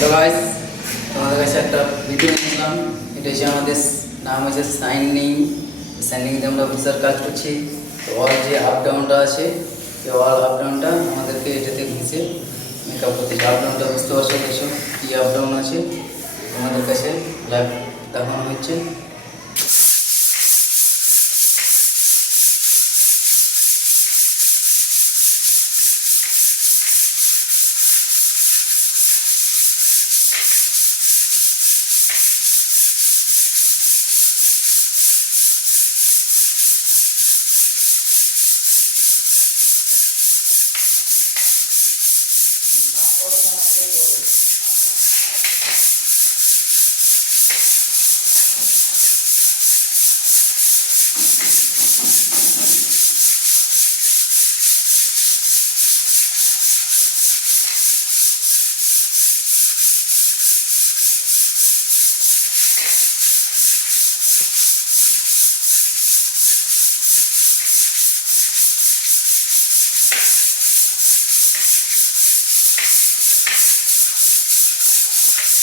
Hello guys, তোমাদের কাছে একটা ভিডিও নিলাম। এটা হচ্ছে আমাদের নাম হচ্ছে শাইনিংতে আমরা অফিসার কাজ করছি। তো অল যে আপ ডাউনটা আছে, এই অল আপ ডাউনটা আমাদেরকে এটাতে ঘুষে মেকআপ করতে হবে। আপ ডাউনটা বুঝতে পারছো, দেখছো কী আপ ডাউন আছে, তোমাদের কাছে লাইভ দেখানো হচ্ছে।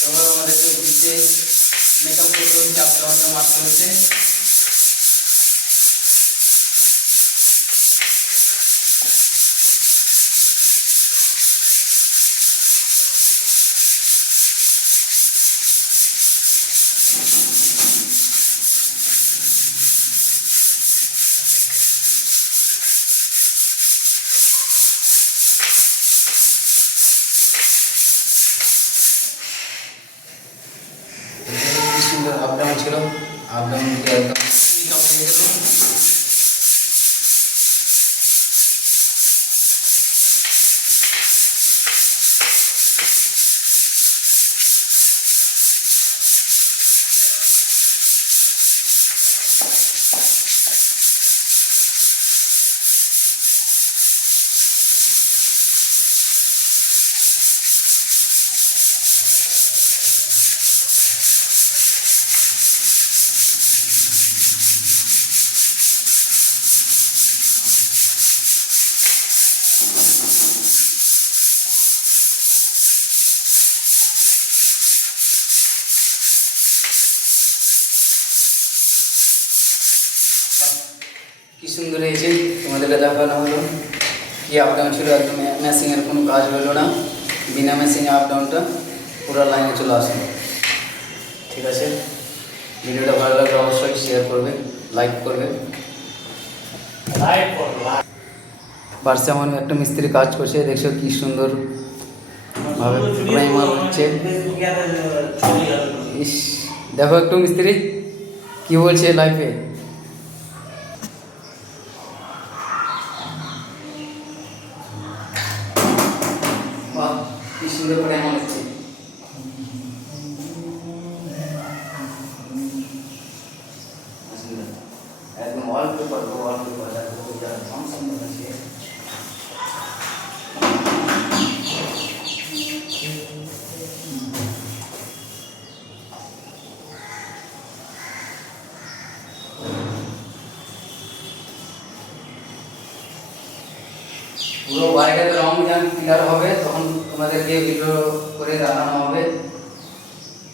এবার আমাদেরকে ঘুষে মেকআপ করতে হচ্ছে, আপ ডাউনটা মারতে হচ্ছে। কি সুন্দর আপ ডাউন ছিল, আপ ডাউন দিকে একদম মেকআপ হয়ে গেল। কি সুন্দর হয়েছে, তোমাদেরকে দেখানো হলো। কি আপ ডাউন ছিল, একদম মেশিনের কোনো কাজ হলো না, বিনা মেশিনে আপ ডাউনটা পুরো লাইনে চলে আসলো। ঠিক আছে, ভিডিওটা ভালো লাগলে অবশ্যই শেয়ার করবে, লাইক করবে। পাশে এমন একটা মিস্ত্রি কাজ করছে, দেখছো কি সুন্দর ভাবে প্রাইমার হচ্ছে। ইস, দেখো একটু মিস্ত্রি কি বলছে লাইফে। কি সুন্দর করে এমন হচ্ছে। একদম অল্প করবো, অল্প করা আছে। পুরো বাড়িটাতে রং যখন ক্লিয়ার হবে তখন তোমাদেরকে ভিডিও করে দেখানো হবে।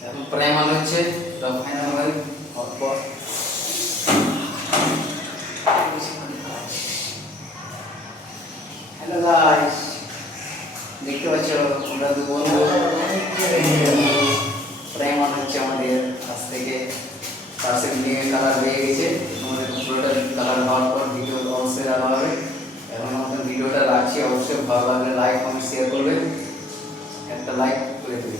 এখন প্রাইমার হচ্ছে, রং ফাইনাল হবে পর। হ্যালো গাইস, দেখতে পাচ্ছ আমরা দু বন্ধু প্রাইমার হচ্ছে আমাদের কাছ থেকে। পাশে নিয়ে কালার হয়ে গেছে, আমাদের পুরোটা কালার হওয়ার পর ভিডিও অবশ্যই দেওয়া হবে। এখন আমাদের ভিডিওটা রাখছি, অবশ্যই ভালো লাগলে লাইক কমেন্ট শেয়ার করবে, একটা লাইক করে দেবে।